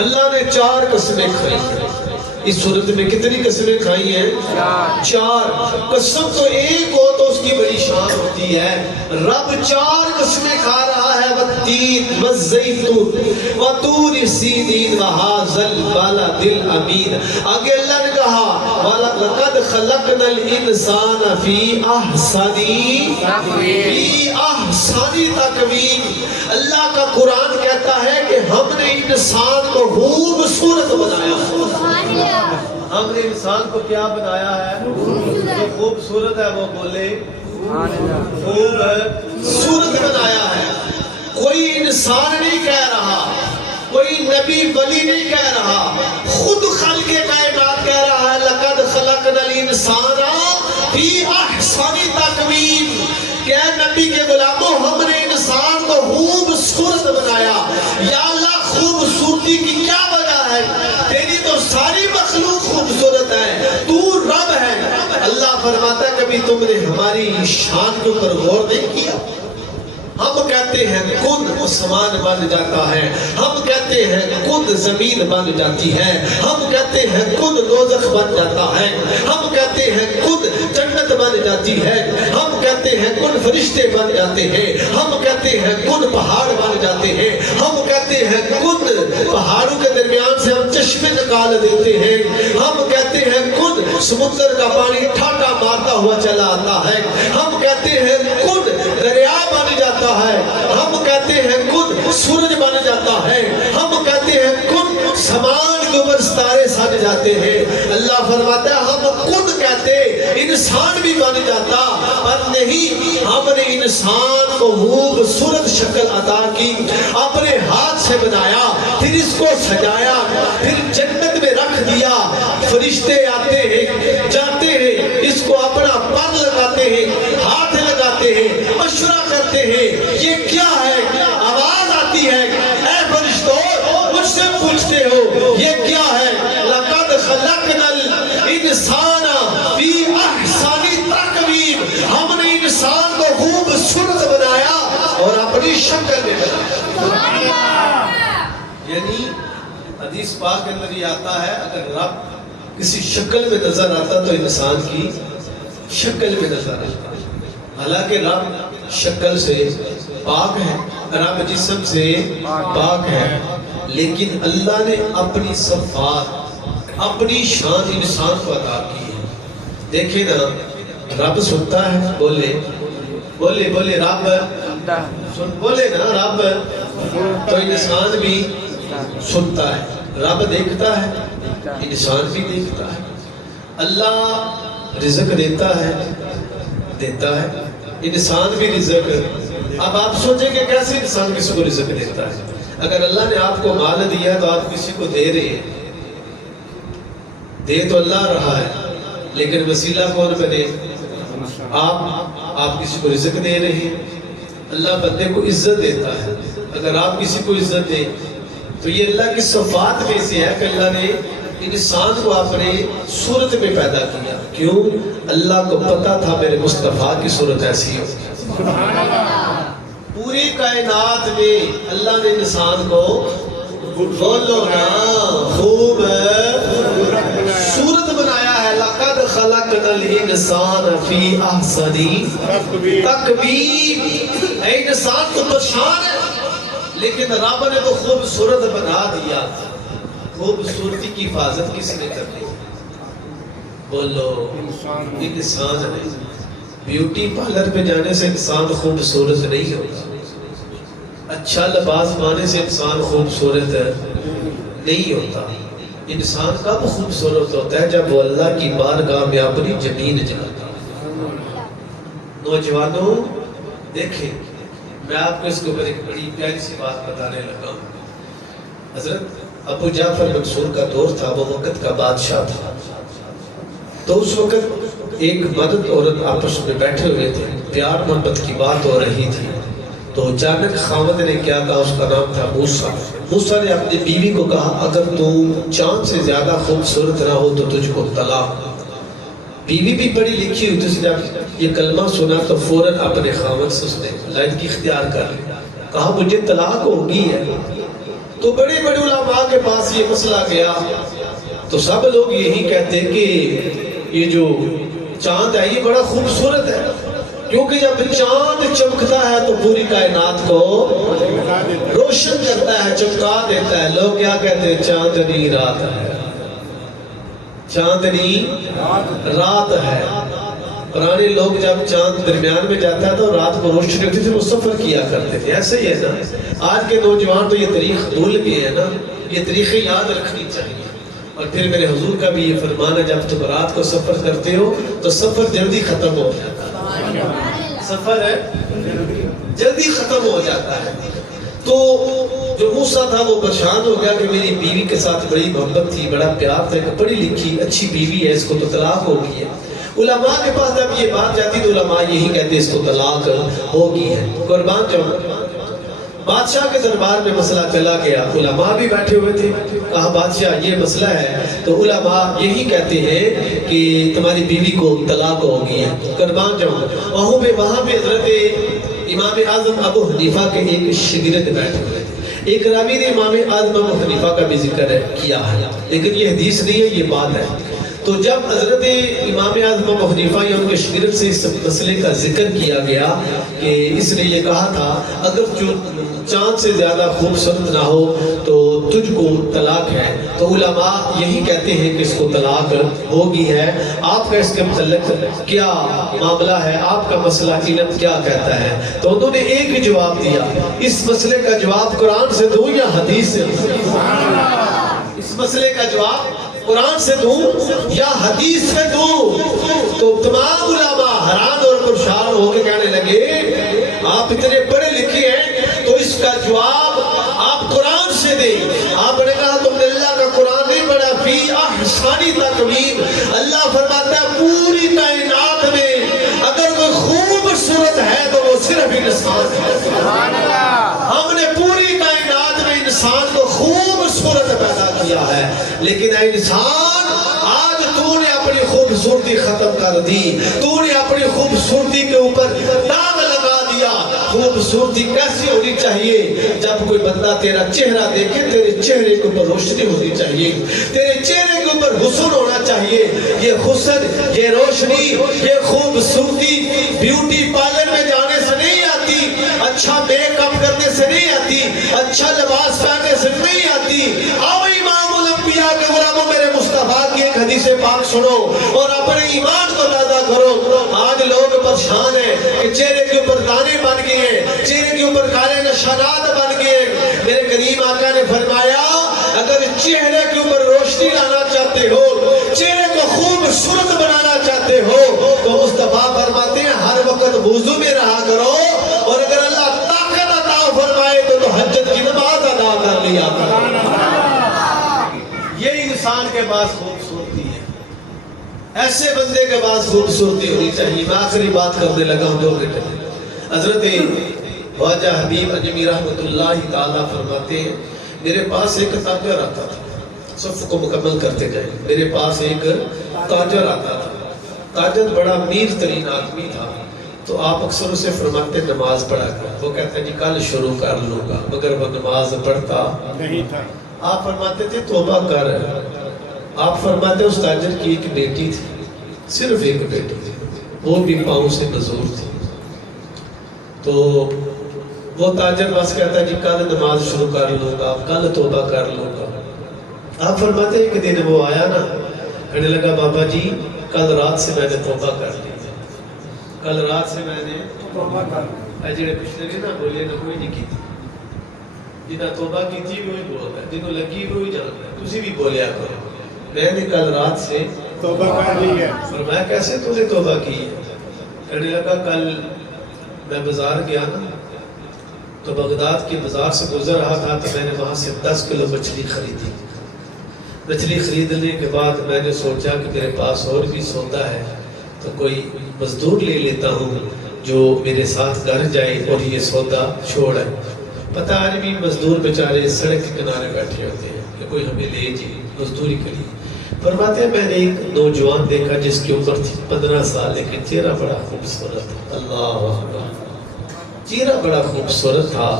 اللہ نے 4 قسمیں کھائی ہیں۔ اس صورت میں کتنی قسمیں کھائی ہیں؟ 4۔ قسم تو ایک ہو تو اس کی بڑی شان ہوتی ہے۔ رب 4 قسمیں کھا رہا ہے، والتین والزیتون وطور سینین وہذا البلد الامین۔ آگے اللہ نے کہا وَلَقَدْ خَلَقْنَا الْإِنسَانَ فِي أَحْسَنِ تَقْوِيمٍ۔ اللہ کا قرآن کہتا ہے کہ ہم نے انسان کو خوبصورت بنایا۔ ہم نے انسان کو کیا بنایا ہے؟ جو خوبصورت ہے وہ بولے خوبصورت بنایا ہے۔ کوئی انسان نہیں کہہ رہا، کوئی نبی ولی نہیں کہہ رہا، خود خالق کائنات کہہ رہا ہے لقد خلقنا الانسان فی احسن تقویم۔ کہ نبی کے غلاموں ہم نے انسان کو خوبصورت بنایا۔ یا اللہ خوبصورتی کی کیا وجہ ہے؟ تیری تو ساری مخلوق خوبصورت ہے، تو رب ہے۔ اللہ فرماتا ہے کبھی تم نے ہماری شان کے اوپر غور نہیں کیا؟ ہم کہتے ہیں کن آسمان بن جاتا ہے، ہم کہتے ہیں کن زمین بن جاتی ہے، ہم کہتے ہیں کن دوزخ بن جاتا ہے، ہم کہتے ہیں کن جنت بن جاتی ہے، ہم کہتے ہیں کن فرشتے بن جاتے ہیں، ہم کہتے ہیں کن پہاڑ بن جاتے ہیں، ہم کہتے ہیں کن پہاڑوں کے درمیان سے ہم چشمے نکال دیتے ہیں، ہم کہتے ہیں کن سمندر کا پانی ٹھاٹا مارتا ہوا چلا آتا ہے، ہم کہتے ہیں کن دریا بن جاتا ہے، ہم کہتے ہیں کن سورج بن جاتا ہے، ہم کہتے ہیں کن سمان کے اوپر ستارے سج جاتے ہیں۔ اللہ فرماتا ہے ہم کن کہتے انسان بھی بن جاتا، پر نہیں، ہم نے انسان کو خوبصورت شکل عطا کی، اپنے ہاتھ سے بنایا، پھر اس کو سجایا، پھر جنت میں رکھ دیا۔ فرشتے آتے ہیں جاتے ہیں، اس کو اپنا پر لگاتے ہیں، ہاتھ لگاتے ہیں، مشورہ کرتے ہیں یہ کیا ہے؟ آواز آتی ہے اے فرشتوں مجھ سے پوچھتے ہو یہ کیا ہے؟ لَقَدْ خَلَقْنَا الْإِنسَانَ فِي أَحْسَنِ تَقْوِيمٍ۔ ہم نے انسان کو خوبصورت بنایا اور اپنی شکل میں بنایا۔ یعنی حدیث پاک کے اندر یہ آتا ہے اگر رب کسی شکل میں نظر آتا تو انسان کی شکل میں نظر آتا۔ حالانکہ رب شکل سے پاک ہے، رب جسم سے پاک ہے، لیکن اللہ نے اپنی صفات، اپنی شان انسان کو عطا کی ہے۔ دیکھیں نا، رب سنتا ہے، بولے بولے بولے رب سن، بولے نا رب، تو انسان بھی سنتا ہے۔ رب دیکھتا ہے، انسان بھی دیکھتا ہے۔ اللہ رزق دیتا ہے، انسان بھی رزق۔ اب آپ سوچیں کہ کیسے انسان کسی کو رزق دیتا ہے؟ اگر اللہ نے آپ کو مال دیا تو آپ کسی کو دے رہے ہیں، دے تو اللہ رہا ہے، لیکن وسیلہ کون بنے؟ آپ کسی کو رزق دے رہے ہیں۔ اللہ بندے کو عزت دیتا ہے، اگر آپ کسی کو عزت دیں تو یہ اللہ کی صفات میں سے ہے کہ اللہ نے انسان کو اپنے صورت میں پیدا کیا۔ کیوں؟ اللہ کو پتا تھا میرے مصطفیٰ کی صورت ایسی ہو۔ پوری کائنات میں اللہ نے انسان کو بولو نا خوب صورت بنایا ہے۔ لقد خلقنا الانسان فی احسن تقویم۔ اے انسان کو تو شان ہے، لیکن رب نے تو خوبصورت بنا دیا۔ خوبصورتی کی حفاظت کس نے کرنی؟ بولو انسان ہے۔ بیوٹی پارلر پہ جانے سے انسان خوبصورت نہیں ہوتا، اچھا لباس پانے سے انسان خوبصورت نہیں ہوتا۔ انسان کب خوبصورت ہوتا ہے؟ جب وہ اللہ کی بارگاہ میں اپنی جبین جلاتا۔ نوجوانوں دیکھیں، میں آپ کو اس کے اوپر ایک بڑی پیاری سی بات بتانے لگا ہوں۔ حضرت ابو جعفر منصور کا دور تھا، وہ وقت کا بادشاہ تھا۔ تو اس وقت ایک مرد عورت آپس میں بیٹھے ہوئے تھے، پیار محبت کی بات ہو رہی تھی، تو اچانک خاوند نے کیا کہا، اس کا نام تھا موسیٰ۔ موسیٰ نے اپنی بیوی کو کہا اگر تو چاند سے زیادہ خوبصورت نہ ہو تو تجھ کو طلاق۔ بیوی بھی پڑھی لکھی ہوئی تھی، جب یہ کلمہ سنا تو فوراً اپنے خاوند سے اس نے علیحدگی اختیار کر لی، کہا مجھے طلاق ہوگی ہے۔ تو بڑے بڑے علماء کے پاس یہ مسئلہ گیا تو سب لوگ یہی کہتے ہیں کہ یہ جو چاند ہے یہ بڑا خوبصورت ہے، کیونکہ جب چاند چمکتا ہے تو پوری کائنات کو روشن کرتا ہے، چمکا دیتا ہے۔ لوگ کیا کہتے ہیں؟ چاندنی رات ہے، چاندنی رات ہے۔ پرانے لوگ جب چاند درمیان میں جاتا ہے تو رات کو روشنی ہوتی تھی، وہ سفر کیا کرتے تھے۔ ایسے ہی ہے نا، آج کے نوجوان تو یہ تاریخ بھول گئے ہیں نا، یہ تاریخیں یاد رکھنی چاہیے۔ اور پھر میرے حضور کا بھی یہ فرمان ہے، جب تم رات کو سفر کرتے ہو تو سفر جلدی ختم ہو جاتا ہے، سفر ہے جلدی ختم ہو جاتا ہے۔ تو جو موسیٰ تھا وہ پریشان ہو گیا کہ میری بیوی کے ساتھ بڑی محبت تھی، بڑا پیار تھا، ایک پڑھی لکھی اچھی بیوی ہے، اس کو تو طلاق ہو گئی ہے۔ علماء کے پاس جب یہ بات جاتی تو علماء یہی کہتے اس کو طلاق ہو گئی ہے۔ قربان جاؤں، بادشاہ کے دربار میں مسئلہ چلا گیا، علماء بھی بیٹھے ہوئے تھے، کہا بادشاہ یہ مسئلہ ہے، تو علماء یہی کہتے ہیں کہ تمہاری بیوی کو طلاق ہو گئی ہے۔ قربان جاؤں، وہاں پہ حضرت امام اعظم ابو حنیفہ کے ایک شاگرد بیٹھے ہوئے تھے۔ ایک راوی نے امام اعظم ابو حنیفہ کا بھی ذکر کیا ہے، لیکن یہ حدیث نہیں ہے، یہ بات ہے۔ تو جب حضرت امام اعظم ابو حنیفہ یا ان کے شاگرد سے اس مسئلے کا ذکر کیا گیا کہ اس نے یہ کہا تھا اگر چاند سے زیادہ خوبصورت نہ ہو تو تجھ کو طلاق ہے، تو علماء یہی کہتے ہیں کہ اس کو طلاق ہوگی ہے۔ آپ کا اس کے متعلق کیا معاملہ ہے؟ آپ کا مسئلہ علم کیا کہتا ہے؟ تو انہوں نے ایک ہی جواب دیا، اس مسئلے کا جواب قرآن سے دوں یا حدیث سے؟ اس مسئلے کا جواب قرآن سے دوں یا حدیث سے دوں؟ تو تمام علماء حیران اور پریشان ہو کے کہنے لگے آپ اتنے پڑھے لکھے ہیں تو اس کا جواب آپ قرآن سے دیں۔ آپ نے کہا تم نے اللہ کا قرآن نہیں پڑھا؟ فی احسانی تقویم، اللہ فرماتا ہے پوری کائنات میں اگر کوئی خوبصورت ہے تو وہ صرف انسان ہے۔ ہم نے پوری کائنات میں انسان کو خوبصورت پیدا کیا ہے، لیکن اے انسان آج تو نے اپنی خوبصورتی ختم کر دی، تو نے اپنی خوبصورتی کے اوپر داغ لگا دیا۔ خوبصورتی کیسی ہونی چاہیے؟ جب کوئی بندہ تیرا چہرہ دیکھے تیرے چہرے کے اوپر روشنی ہونی چاہیے، تیرے چہرے کے اوپر حسن ہونا چاہیے۔ یہ حسن، یہ روشنی، یہ خوبصورتی بیوٹی پارلر میں جانے سے نہیں آتی، اچھا میک اپ کرنے سے نہیں آتی، اچھا لباس پہننے سے نہیں آتی۔ آؤ امام الانبیاء کے غلاموں، میرے مصطفیٰ کی ایک حدیث پاک سنو اور اپنے ایمان کو تازہ کرو۔ آج لوگ پریشان ہیں کہ چہرے کے اوپر دانے بن گئے ہیں، چہرے کے اوپر کالے نشانات بن گئے ہیں۔ میرے کریم آقا نے فرمایا اگر چہرے کے اوپر روشنی لانا چاہتے ہو، چہرے کو خوبصورت بنانا چاہتے ہو تو مصطفیٰ فرماتے ہیں ہر وقت وضو میں رہا کرو، اور اگر اللہ طاقت عطا فرمائے تو تہجد کی نماز ادا کر لیا کرو۔ یہ انسان کے پاس خوبصورتی ہے، ایسے بندے کے پاس خوبصورتی ہونی چاہیے۔ میں آخری بات کرنے لگا ہوں 2 منٹ۔ حضرت خواجہ حبیب اجمی رحمۃ اللہ تعالیٰ فرماتے ہیں میرے پاس ایک تاجر آتا تھا، صف کو مکمل کرتے جائیں، میرے پاس ایک تاجر آتا تھا، تاجر بڑا امیر ترین آدمی تھا، تو آپ اکثر اسے فرماتے نماز پڑھا کر، وہ کہتا ہے جی کل شروع کر لوں گا، مگر وہ نماز پڑھتا نہیں تھا۔ آپ فرماتے تھے توبہ کر۔ آپ فرماتے اس تاجر کی ایک بیٹی تھی، صرف ایک بیٹی تھی، وہ بھی پاؤں سے مزور تھی، تو وہ تاجر بس کہتا ہے جی کل نماز شروع کر لوں گا، کل توبہ کر لوں گا۔ آپ فرماتے ہیں ایک دن وہ آیا نا، کہنے لگا بابا جی کل رات سے میں نے توبہ کر لی، کل رات سے میں نے توبہ کر لی۔ جڑے پچھلے دن نہ بولے نہ کوئی نہیں کی تھی، جنہیں توبہ کی تھی وہی بولتا ہے، جنہوں لگی وہی جانتا ہے، تسی بھی بولیا کرو میں نے کل رات سے توبہ کر لی ہے۔ فرمایا کیسے تو نے توبہ کی ہے؟ کہنے لگا کل میں بازار گیا نا، تو بغداد کے بازار سے گزر رہا تھا تو میں نے وہاں سے 10 کلو مچھلی خریدی۔ مچھلی خریدنے کے بعد میں نے سوچا کہ میرے پاس اور بھی سودا ہے تو کوئی مزدور لے لیتا ہوں جو میرے ساتھ گھر جائے اور یہ سودا چھوڑ ہے۔ پتہ آج بھی مزدور بیچارے سڑک کے کنارے بیٹھے ہوتے ہیں کہ کوئی ہمیں لے جی مزدوری کری۔ فرماتے ہیں میں نے ایک نوجوان دیکھا جس کی عمر تھی 15 سال، لیکن چہرہ بڑا خوبصورت، اللہ اکبر، چہرہ بڑا خوبصورت تھا.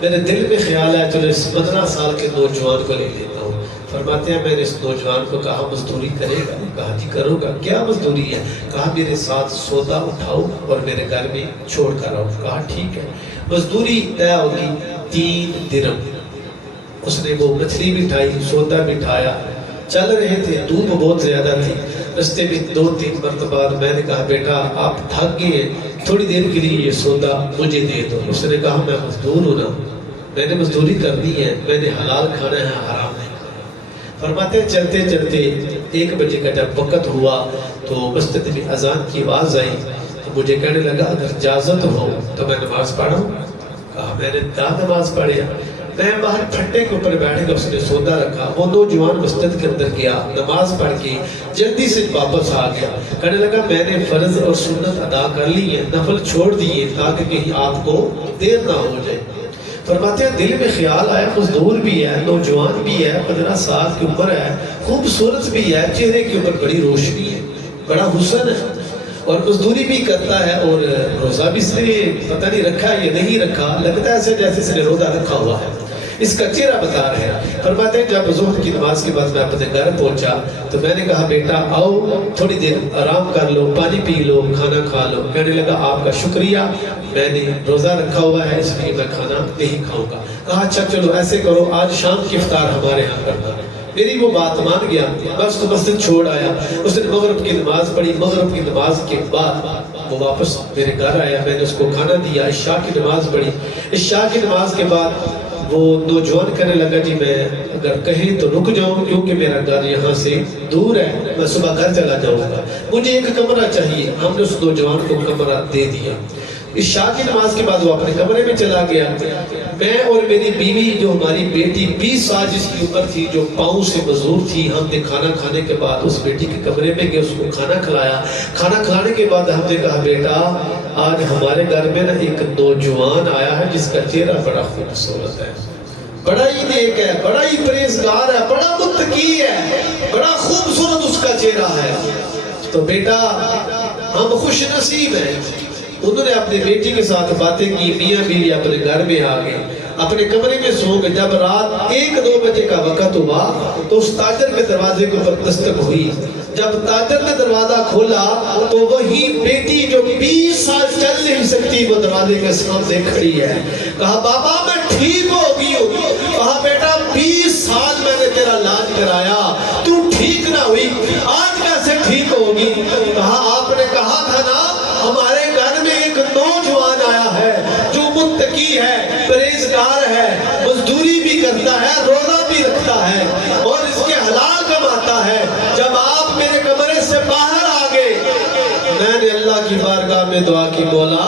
میرے دل میں خیال ہے چلو اس 15 سال کے نوجوان کو لے لیتا ہوں. فرماتے ہیں میں نے اس نوجوان کو کہا مزدوری کرے گا؟ کہا جی کروں گا. کیا مزدوری ہے؟ کہا میرے ساتھ سودا اٹھاؤ اور میرے گھر میں چھوڑ کر آؤ. کہا ٹھیک ہے. مزدوری طے ہوگی 3 درہم. اس نے وہ مچھلی بھی اٹھائی، سودا بھی اٹھایا. چل رہے تھے، دھوپ بہت زیادہ تھی. رستے میں 2-3 مرتبہ میں نے کہا بیٹا آپ تھک گئے، تھوڑی دیر کے لیے یہ سودا مجھے دے دو. اس نے کہا میں مزدور ہوں نا، میں نے مزدوری کرنی ہے، میں نے حلال کھانا ہے حرام ہے. فرماتے ہیں چلتے چلتے 1 بجے کا جب وقت ہوا تو مسجد میں اذان کی آواز آئی تو مجھے کہنے لگا اگر اجازت ہو تو میں نماز پڑھوں. کہا میں نے نماز پڑھی. میں باہر پھٹے کے اوپر بیٹھ کے اس نے سودا رکھا. وہ نوجوان مسجد کے اندر گیا، نماز پڑھ کے جلدی سے واپس آ گیا. کہنے لگا میں نے فرض اور سنت ادا کر لی ہے، نفل چھوڑ دیے تاکہ کہیں آپ کو دیر نہ ہو جائے. فرماتے ہیں دل میں خیال آیا مزدور بھی ہے، نوجوان بھی ہے، 15 سال کی عمر ہے، خوبصورت بھی ہے، چہرے کے اوپر بڑی روشنی ہے، بڑا حسن ہے اور مزدوری بھی کرتا ہے اور روزہ بھی اس نے پتہ نہیں رکھا یا نہیں رکھا، لگتا ہے ایسے جیسے اس نے روزہ رکھا ہوا ہے. اس کا چہرہ بتا رہے ہیں. فرماتے ہیں جب ظہر کی نماز کے بعد میں اپنے گھر پہنچا تو میں نے کہا بیٹا آؤ تھوڑی دیر آرام کر لو، پانی پی لو، کھانا کھا لو. کہنے لگا آپ کا شکریہ، میں نے روزہ رکھا ہوا ہے اس لیے میں کھانا نہیں کھاؤں گا. کہا اچھا چلو ایسے کرو آج شام کی افطار ہمارے ہاں کرنا. میری وہ بات مان گیا، بس تو مسجد چھوڑ آیا. اس نے مغرب کی نماز پڑھی. مغرب کی نماز کے بعد وہ واپس میرے گھر آیا. میں نے اس کو کھانا دیا، عشاء کی نماز پڑھی. عشاء کی نماز کے بعد وہ نوجوان کہنے لگا جی میں اگر کہیں تو رک جاؤں کیونکہ میرا گھر یہاں سے دور ہے، میں صبح گھر چلا جاؤں گا، مجھے ایک کمرہ چاہیے. ہم نے اس نوجوان کو کمرہ دے دیا. عشاء کی نماز کے بعد وہ اپنے کمرے میں چلا گیا. میں اور میری بیوی جو ہماری بیٹی 20 سال جس کی عمر تھی، جو پاؤں سے مزدور تھی، ہم نے کھانا کھانے کے بعد اس بیٹی کے کمرے میں گئے، اس کو کھانا کھلایا. کھانا کھلانے کے بعد ہم نے کہا بیٹا آج ہمارے گھر میں نا ایک نوجوان آیا ہے جس کا چہرہ بڑا خوبصورت ہے، بڑا ہی نیک ہے، بڑا ہی پرہیزگار ہے، بڑا متقی ہے، بڑا خوبصورت اس کا چہرہ ہے. تو بیٹا ہم خوش نصیب ہیں. انہوں نے اپنی بیٹی کے ساتھ باتیں کی. میاں بیوی اپنے گھر میں آ گئے، اپنے کمرے میں سو گئے. جب رات 1-2 بجے کا وقت ہوا تو اس تاجر کے دروازے کے اوپر دستک ہوئی. جب تاجر نے دروازہ کھولا تو وہی بیٹی جو 20 سال چل نہیں سکتی وہ دروازے کے سامنے کھڑی ہے. کہا بابا میں ٹھیک ہو گئی ہوں. کہا بیٹا 20 سال میں نے تیرا علاج کرایا، تو ٹھیک نہ ہوئی، آج کیسے ٹھیک ہوگی؟ کہا آپ نے کہا تھا نا ہمارے گھر میں ایک نوجوان آیا ہے جو متقی ہے، پرہیزگار ہے، مزدوری بھی کرتا ہے، روزہ بھی رکھتا ہے اور اس کے حلال کماتا ہے. جب آپ میرے کمرے سے باہر آ گئے میں نے اللہ کی بارگاہ میں دعا کی مولا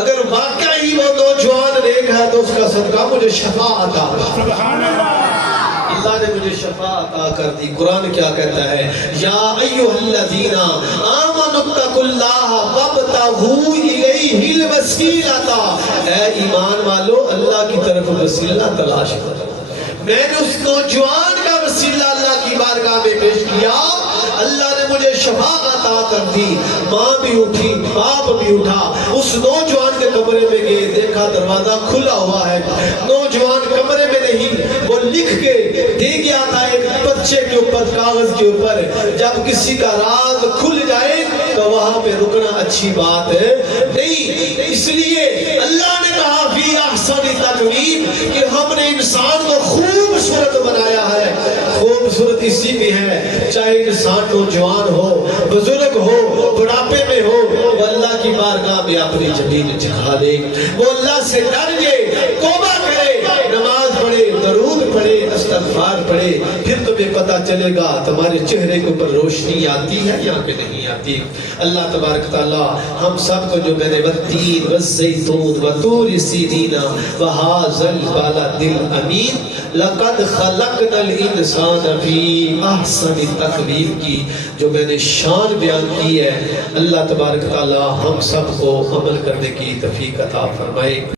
اگر واقعی وہ نوجوان نیک ہے تو اس کا صدقہ مجھے شفا عطا کر. سبحان اللہ. اللہ نے مجھے شفا عطا کر دی. قرآن کیا کہتا ہے؟ یا ایھا الذین آمنوا اتقوا اللہ وابتغوا الیہ الوسیلۃ. اے ایمان والو اللہ کی طرف وسیلہ تلاش کرو. میں نے اس نوجوان کا وسیلہ اللہ کی بارگاہ میں پیش کیا، اللہ نے مجھے شفا عطا کر دی. ماں بھی اٹھی، باپ بھی اٹھا، اس نوجوان کے کمرے میں گئے، دیکھا دروازہ کھلا ہوا ہے، نوجوان کمرے میں نہیں. وہ لکھ کے دے گیا تھا ایک بچے کے اوپر، کاغذ کے اوپر، جب کسی کا راز کھل جائے تو وہاں پہ رکنا اچھی بات ہے نہیں. اس لیے اللہ نے کہا فی احسن تقویم کہ ہم نے انسان کو خوبصورت بنایا ہے. خوبصورت اسی میں ہے چاہے انسان نوجوان ہو، بزرگ ہو، بڑھاپے میں ہو، وہ اللہ کی بارگاہ میں اپنی زمین چکھا دے، وہ اللہ سے ڈر جائے، توبہ کرے، نماز پڑھے، درود پڑھے، استغفار پڑھے. پھر تمہیں پتہ چلے گا تمہارے چہرے کے اوپر روشنی آتی ہے یا کہ نہیں آتی. اللہ تبارک تعالی ہم سب کو جو میں نے والتین والزیتون وطور سینین وہذا البلد الامین لقد خلقنا الانسان فی احسن تقویم کی جو میں نے شان بیان کی ہے، اللہ تبارک تعالی ہم سب کو عمل کرنے کی توفیق عطا فرمائے.